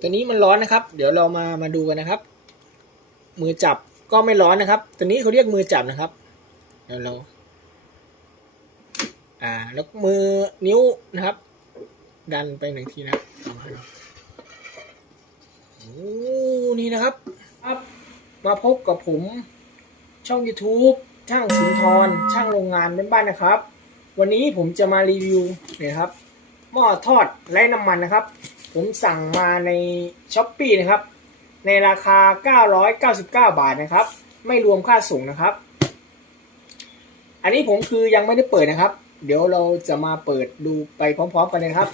ตัวนี้มันร้อนนะครับ เดี๋ยวเรามามาดูกันนะครับ มือจับก็ไม่ร้อนนะครับ ตัวนี้เขาเรียกมือจับนะครับเดี๋ยวเรา อ่า แล้วมือนิ้วนะครับ ดันไปหนึ่งทีนะครับเอามาดูโอ้นี่นะครับครับมาพบกับผม ช่อง YouTube ช่างสุนทร ช่างโรงงานเป็นบ้านๆนะครับ วันนี้ผมจะมารีวิวเนี่ยนะครับหม้อทอดไร้น้ำมันนะครับ ผมสั่งมาในช้อปปีนะครับ ในราคา 999 บาทนะครับ ไม่รวมค่าส่งนะครับ อันนี้ผมคือยังไม่ได้เปิดนะครับ เดี๋ยวเราจะมาเปิดดูไปพร้อม ๆ กันเลยนะครับ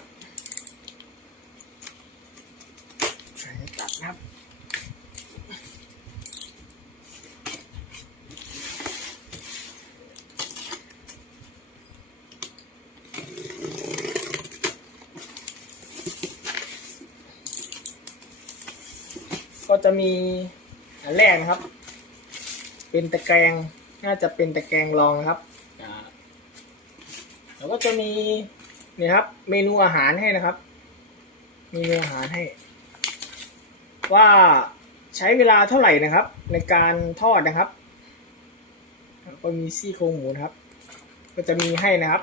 ตัดนะครับ ก็จะมีอันแรกนะครับ เป็นตะแกรงน่าจะเป็นตะแกรงรองนะครับอ่าแล้วก็จะมีนี่ครับ เมนูอาหารให้นะครับ เมนูอาหารให้ ว่าใช้เวลาเท่าไหร่นะครับ ในการทอดนะครับแล้วก็มีซี่โครงหมูนะครับ ก็จะมีให้นะครับ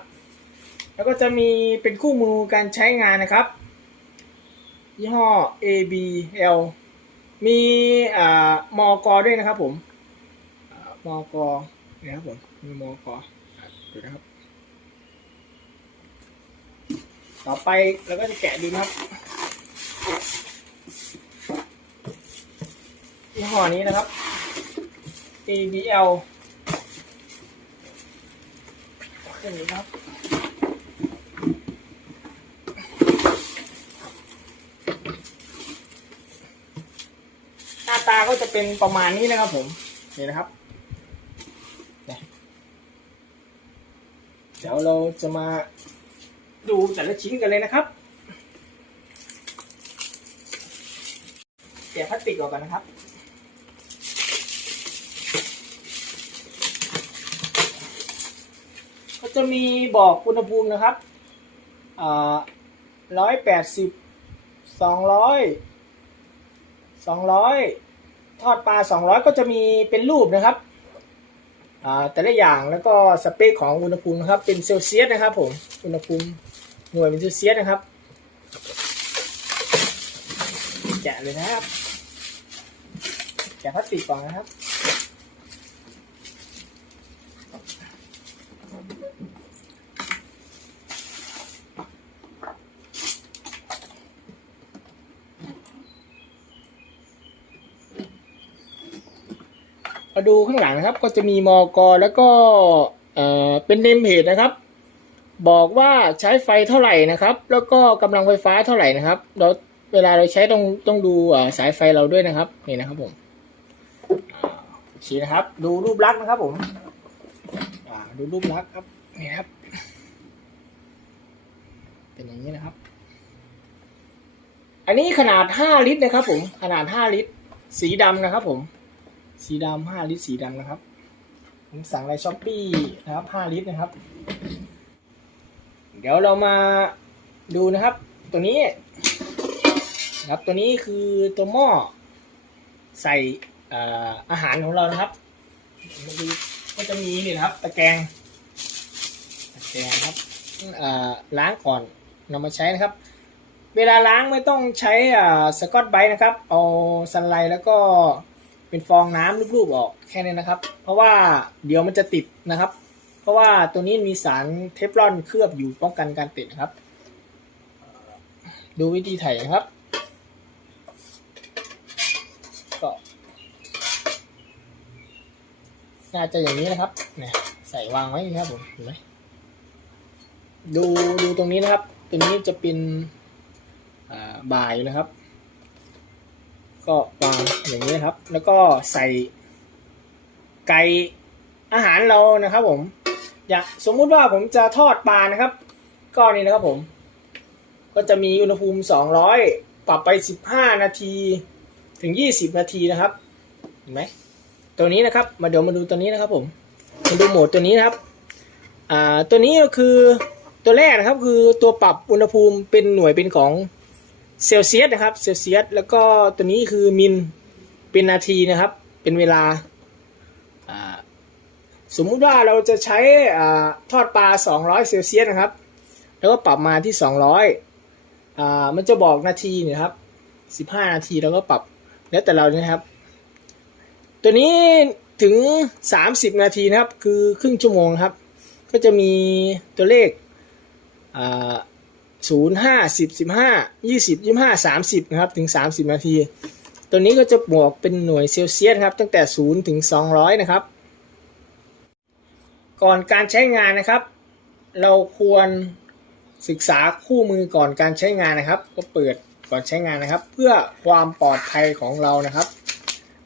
แล้วก็จะมีเป็นคู่มือการใช้งานนะครับ ยี่ห้อ ABL มีอ่ามอกอด้วยนะครับ ผมมอกอเนี่ยครับผมมีมอกอดูนะครับ ต่อไปเราก็จะแกะดูนะครับยี่ห้อนี้นะครับ ABL ขึ้นนี้ครับ หน้าตาก็จะ เป็นประมาณนี้นะครับ ผมนี่นะครับเดี๋ยวเราจะมาดูแต่ละชิ้นกันเลยนะครับแกะพลาสติกออกกันนะครับก็จะมีบอกอุณหภูมินะครับร้อยแปดสิบสองร้อยสองร้อย ทอดปลาสองร้อยก็จะมีเป็นรูปนะครับอ่าแต่ละอย่างแล้วก็สเปคของอุณหภูมินะครับ เป็นเซลเซียสนะครับผมอุณหภูมิหน่วยเป็นเซลเซียสนะครับแกะเลยนะครับแกะพลาสติกก่อนนะครับ มาดูข้างหลังนะครับ ก็จะมีมอกอแล้วก็เอ่อเป็นเนมเพจนะครับ บอกว่าใช้ไฟเท่าไหร่นะครับ แล้วก็กำลังไฟฟ้าเท่าไหร่นะครับเราเวลาเราใช้ต้องต้องดูสายไฟเราด้วยนะครับนี่นะครับผมโอเคนะครับ ดูรูปลักษณ์นะครับผมดูรูปลักษณ์ครับนี่ครับ เป็นอย่างนี้นะครับ อันนี้ขนาด5ลิตรนะครับ ผมขนาด5ลิตร สีดำนะครับ ผม สีดำห้าลิตรสีดำนะครับผมสั่งในช้อปปี้นะครับห้าลิตรนะครับ เดี๋ยวเรามาดูนะครับ ตัวนี้นะครับตัวนี้คือตัวหม้อใส่อาอาหารของเรานะครับก็จะมีนี่นะครับ ตะแกรงตะแกรงครับล้างก่อนนำมาใช้นะครับ เวลาล้างไม่ต้องใช้สกอตไบรท์นะครับ เอาสันไลท์แล้วก็ เป็นฟองน้ำรูปๆออกแค่นี้นะครับ เพราะว่าเดี๋ยวมันจะติดนะครับ เพราะว่าตัวนี้มีสารเทฟลอนเคลือบอยู่ป้องกันการติดครับ ดูวิธีไถนะครับก็น่าจะอย่างนี้นะครับเนี่ยใส่วางไว้ครับผมเห็นไหมดูดูตรงนี้นะครับตัวนี้จะเป็นบ่ายนะครับ ก็วางอย่างนี้ครับ แล้วก็ใส่ไก่อาหารเรานะครับ ผม อย่ากสมมุติว่าผมจะทอดปลานะครับ ก็นี่นะครับผม ก็จะมีอุณหภูมิ 200 ปรับไป 15 นาทีถึง 20 นาทีนะครับ เห็นไหมตัวนี้นะครับ มาเดี๋ยวมาดูตัวนี้นะครับผมมาดูโหมดตัวนี้นะครับ อ่า ตัวนี้ก็คือตัวแรกนะครับ คือตัวปรับอุณหภูมิเป็นหน่วยเป็นของ เซลเซียสนะครับเซลเซียสแล้วก็ตัวนี้คือมิลเป็นนาทีนะครับ เป็นเวลา สมมุติว่าเราจะใช้อทอดปลา 200 เซลเซียสนะครับ แล้วก็ปรับมาที่ 200อ่ามันจะบอกนาทีเนะครับ 15 นาทีแล้วก็ปรับแล้วแต่เรานะครับ ตัวนี้ถึง 30 นาทีนะครับ คือครึ่งชั่วโมงครับ ก็จะมีตัวเลขอ่า ศูนย์ห้าสิบสิบห้ายี่สิบยี่ห้าสามสิบนะครับถึงสามสิบนาที ตัวนี้ก็จะบวกเป็นหน่วยเซลเซียสครับ ตั้งแต่ศูนย์ถึงสองร้อยนะครับ ก่อนการใช้งานนะครับ เราควรศึกษาคู่มือก่อนการใช้งานนะครับ ก็เปิดก่อนใช้งานนะครับ เพื่อความปลอดภัยของเรานะครับ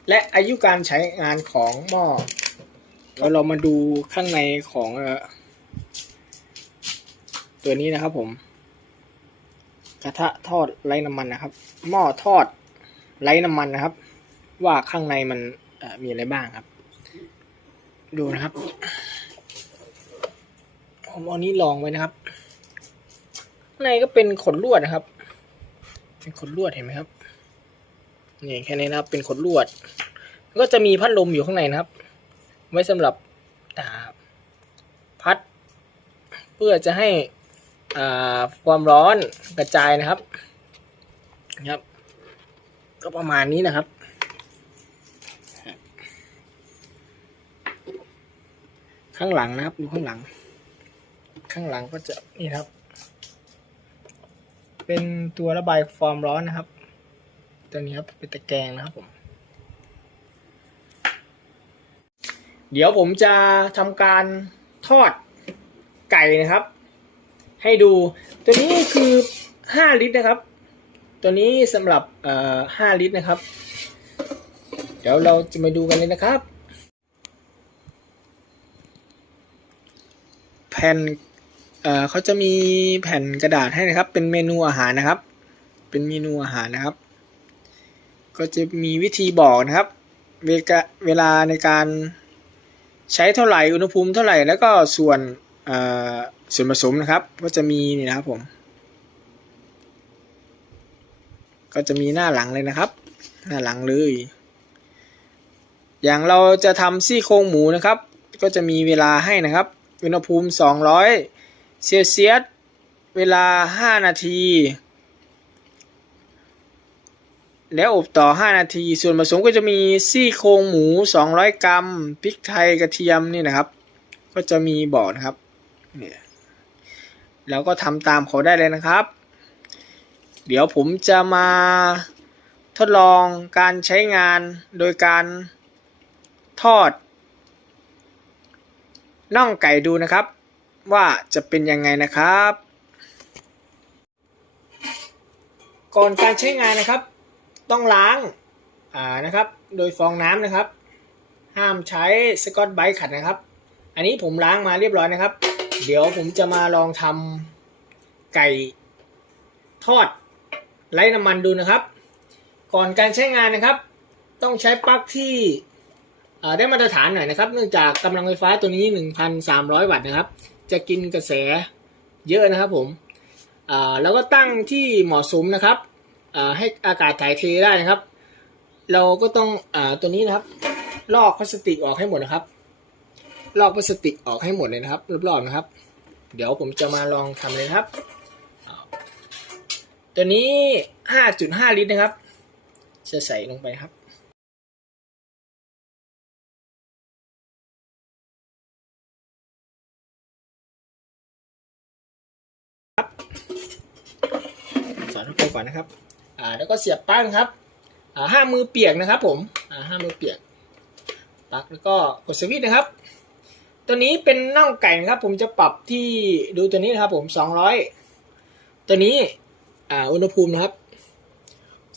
และอายุการใช้งานของหม้อแล้วเรามาดูข้างในของตัวนี้นะครับผม กระทะทอดไร้น้ำมันนะครับ หม้อทอดไร้น้ำมันนะครับ ว่าข้างในมันมีอะไรบ้างครับ ดูนะครับ ผมเอานี้ลองไว้นะครับข้างในก็เป็นขนลวดนะครับ เป็นขนลวดเห็นไหมครับนี่แค่นี้นะครับ เป็นขนลวด ก็จะมีพัดลมอยู่ข้างในนะครับ ไว้สำหรับพัด เพื่อจะให้ ความร้อนกระจายนะครับนะครับ ก็ประมาณนี้นะครับ ข้างหลังนะครับดูข้างหลัง ข้างหลังก็จะนี่ครับ เป็นตัวระบายความร้อนนะครับ ตัวนี้ครับเป็นตะแกรงนะครับผมเดี๋ยวผมจะทำการทอดไก่นะครับ ให้ดู ตัวนี้คือ 5 ลิตรนะครับ ตัวนี้สำหรับ5ลิตรนะครับ เดี๋ยวเราจะมาดูกันเลยนะครับ แผ่นเเขาจะมีแผ่นกระดาษให้นะครับ เป็นเมนูอาหารนะครับ เป็นเมนูอาหารนะครับ ก็จะมีวิธีบอกนะครับ เวลาเวลาในการใช้เท่าไหร่อุณหภูมิเท่าไหร่แล้วก็ส่วน ส่วนผสมนะครับ ก็จะมีนี่นะครับผม ก็จะมีหน้าหลังเลยนะครับ หน้าหลังเลย อย่างเราจะทำซี่โครงหมูนะครับ ก็จะมีเวลาให้นะครับอุณหภูมิ 200 เซลเซียส เวลา 5 นาที แล้วอบต่อ 5 นาที ส่วนผสมก็จะมีซี่โครงหมู 200 กรัม พริกไทยกระเทียมนี่นะครับ ก็จะมีบอกนะครับ เนี่ยแล้วก็ทำตามเขาได้เลยนะครับ เดี๋ยวผมจะมาทดลองการใช้งานโดยการทอดน่องไก่ดูนะครับ ว่าจะเป็นยังไงนะครับ ก่อนการใช้งานนะครับ ต้องล้างอ่านะครับ โดยฟองน้ำนะครับ ห้ามใช้สกอตไบรท์ขัดนะครับ อันนี้ผมล้างมาเรียบร้อยนะครับ เดี๋ยวผมจะมาลองทำไก่ทอดไร้น้ำมันดูนะครับ ก่อนการใช้งานนะครับ ต้องใช้ปลั๊กที่ได้มาตรฐานหน่อยนะครับ เนื่องจากกำลังไฟฟ้าตัวนี้ 1,300 วัตต์นะครับ จะกินกระแสเยอะนะครับผมแล้วก็ตั้งที่เหมาะสมนะครับให้อากาศถ่ายเทได้นะครับ เราก็ต้องอตัวนี้นะครับ ลอกพลาสติกออกให้หมดนะครับ ลอกพลาสติกออกให้หมดเลยนะครับรอบๆนะครับ เดี๋ยวผมจะมาลองทำเลยครับ ตัวนี้ 5.5 ลิตรนะครับ จะใส่ลงไปครับสอนเข้าไปก่อนนะครับ อ่า แล้วก็เสียบปลั๊กครับ อ่าห้ามมือเปียกนะครับ ผม อ่าห้ามมือเปียกปลั๊กแล้วก็กดสวิตช์นะครับ ตัวนี้เป็นน่องไก่นะครับ ผมจะปรับที่ดูตัวนี้นะครับ ผมสองร้อยตัวนี้อ่าอุณหภูมินะครับ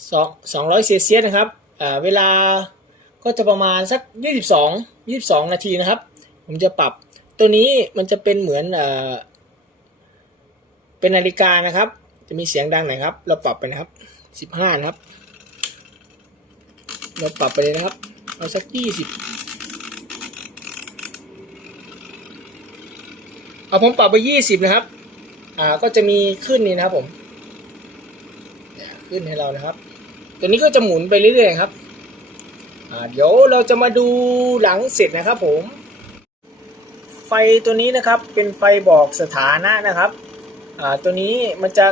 สองสองร้อยเซลเซียสนะครับอ่าเวลาก็จะประมาณสักยี่สิบสองยี่สิบสองนาทีนะครับ ผมจะปรับตัวนี้มันจะเป็นเหมือนเอ่อเป็นนาฬิกานะครับ จะมีเสียงดังหน่อยครับ เราปรับไปนะครับสิบห้านะครับ เราปรับไปเลยนะครับเอาสักยี่สิบ เอาผมปรับไปยี่สิบนะครับ อ่าก็จะมีขึ้นนี่นะครับผมขึ้นให้เรานะครับ ตัวนี้ก็จะหมุนไปเรื่อยๆครับ อ่าเดี๋ยวเราจะมาดูหลังเสร็จนะครับผม ไฟตัวนี้นะครับเป็นไฟบอกสถานะนะครับ อ่าตัวนี้มันจะ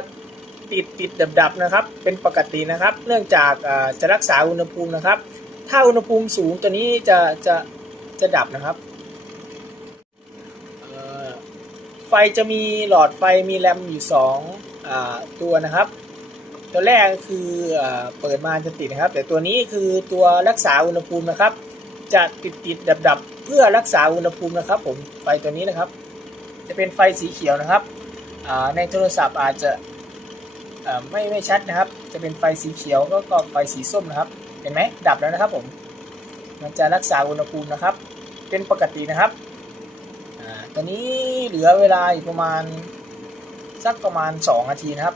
ติดติดดับดับๆนะครับ เป็นปกตินะครับ เนื่องจากอ่าจะรักษาอุณหภูมินะครับ ถ้าอุณหภูมิสูงตัวนี้จะจะจะดับนะครับเอ่อไฟ จะมีหลอดไฟมีแรมอยู่สองอตัวนะครับ ตัวแรกคืออเปิดมาจะติดนะครับ แต่ตัวนี้คือตัวรักษาอุณหภูมินะครับ จะติดติดดับดับเพื่อรักษาอุณหภูมินะครับ ผมไฟตัวนี้นะครับ จะเป็นไฟสีเขียวนะครับในโทรศัพท์อาจจะไม่ไม่ชัดนะครับ จะเป็นไฟสีเขียวก็ก็ไฟสีส้มนะครับ เห็นไหมดับแล้วนะครับผม มันจะรักษาอุณหภูมินะครับ เป็นปกตินะครับ ตอนนี้เหลือเวลาอีกประมาณสักประมาณ 2 นาทีนะครับ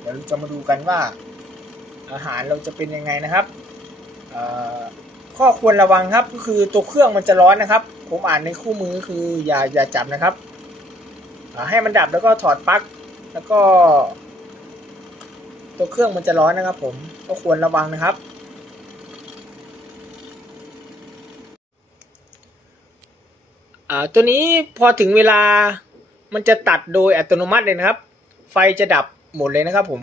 เดี๋ยวเราจะมาดูกันว่า อาหารเราจะเป็นยังไงนะครับ ข้อควรระวังครับก็คือตัวเครื่องมันจะร้อนนะครับ ผมอ่านในคู่มือคืออย่าอย่าจับนะครับ ให้มันดับแล้วก็ถอดปลั๊กแล้วก็ ตัวเครื่องมันจะร้อนนะครับ ผมก็ควรระวังนะครับ อ่าตัวนี้พอถึงเวลามันจะตัดโดยอัตโนมัติเลยนะครับ ไฟจะดับหมดเลยนะครับผม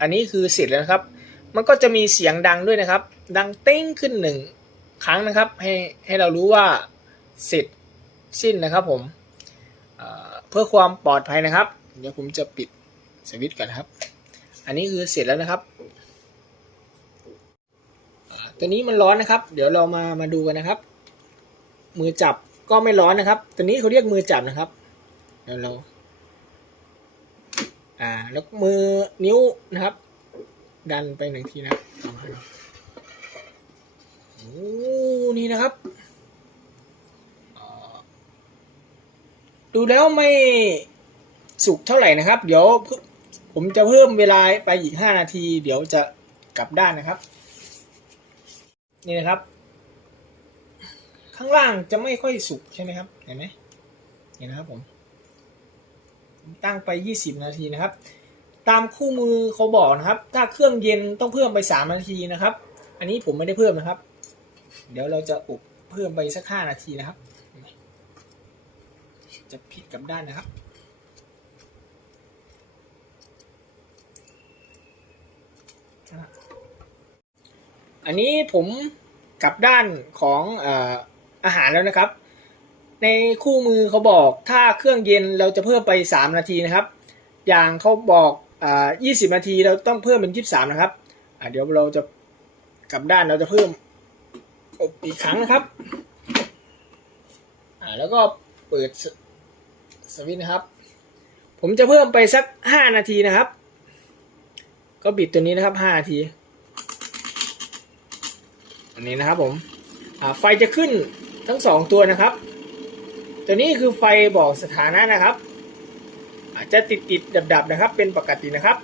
อันนี้คือเสร็จแล้วนะครับ มันก็จะมีเสียงดังด้วยนะครับ ดังเต้งขึ้นหนึ่งครั้งนะครับ ให้ให้เรารู้ว่าเสร็จสิ้นนะครับผมเพื่อความปลอดภัยนะครับ เดี๋ยวผมจะปิดสวิตช์ก่อนนครับ อันนี้คือเสร็จแล้วนะครับ ตัวนี้มันร้อนนะครับ เดี๋ยวเรามามาดูกันนะครับ มือจับ ก็ไม่ร้อนนะครับ ตัวนี้เขาเรียกมือจับนะครับเดี๋ยวเราอ่า แล้วมือนิ้วนะครับ ดันไปหนึ่งทีนะโอ้นี่นะครับดูแล้วไม่สุกเท่าไหร่นะครับ เดี๋ยวผมจะเพิ่มเวลาไปอีกห้านาที เดี๋ยวจะกลับด้านนะครับ นี่นะครับ ข้างล่างจะไม่ค่อยสุกใช่ไหมครับ เห็นไหมเห็นนะครับผม ตั้งไป 20 นาทีนะครับ ตามคู่มือเขาบอกนะครับ ถ้าเครื่องเย็นต้องเพิ่มไป 3 นาทีนะครับ อันนี้ผมไม่ได้เพิ่มนะครับ เดี๋ยวเราจะอบเพิ่มไปสัก 5 นาทีนะครับ จะพลิกกลับด้านนะครับอันนี้ผมกลับด้านของอ อาหารแล้วนะครับ ในคู่มือเขาบอกถ้าเครื่องเย็นเราจะเพิ่มไป 3 นาทีนะครับ อย่างเขาบอกอ่า20 นาทีเราต้องเพิ่มเป็น 23 นะครับอ่าเดี๋ยวเราจะกลับด้านเราจะเพิ่มอบอีกครั้งนะครับอ่าแล้วก็เปิดสสวิตช์นะครับ ผมจะเพิ่มไปสัก 5 นาทีนะครับ ก็บิดตัวนี้นะครับ 5 นาทีอันนี้นะครับผมอ่าไฟจะขึ้น ทั้งสองตัวนะครับ ตัวนี้คือไฟบอกสถานะนะครับ อาจจะติดติดดับดับนะครับ เป็นปกตินะครับ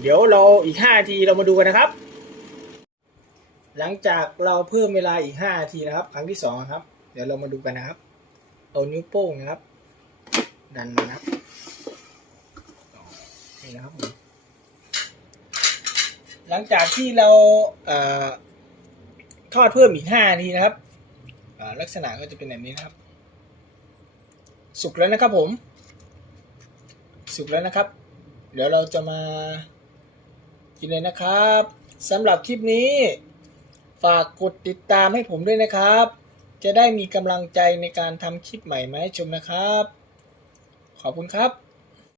เดี๋ยวเราอีก5นาทีเรามาดูกันนะครับ หลังจากเราเพิ่มเวลาอีก5นาทีนะครับ ครั้งที่2ครับ เดี๋ยวเรามาดูกันนะครับ เอานิ้วโป้งนะครับ ดันมานะครับนี่นะครับหลังจากที่เราเอ่อทอดเพิ่มอีกห้านาทีนะครับ ลักษณะก็จะเป็นแบบนี้นะครับ สุกแล้วนะครับผม สุกแล้วนะครับ เดี๋ยวเราจะมากินเลยนะครับสำหรับคลิปนี้ ฝากกดติดตามให้ผมด้วยนะครับ จะได้มีกำลังใจในการทำคลิปใหม่มาให้ชมนะครับ ขอบคุณครับ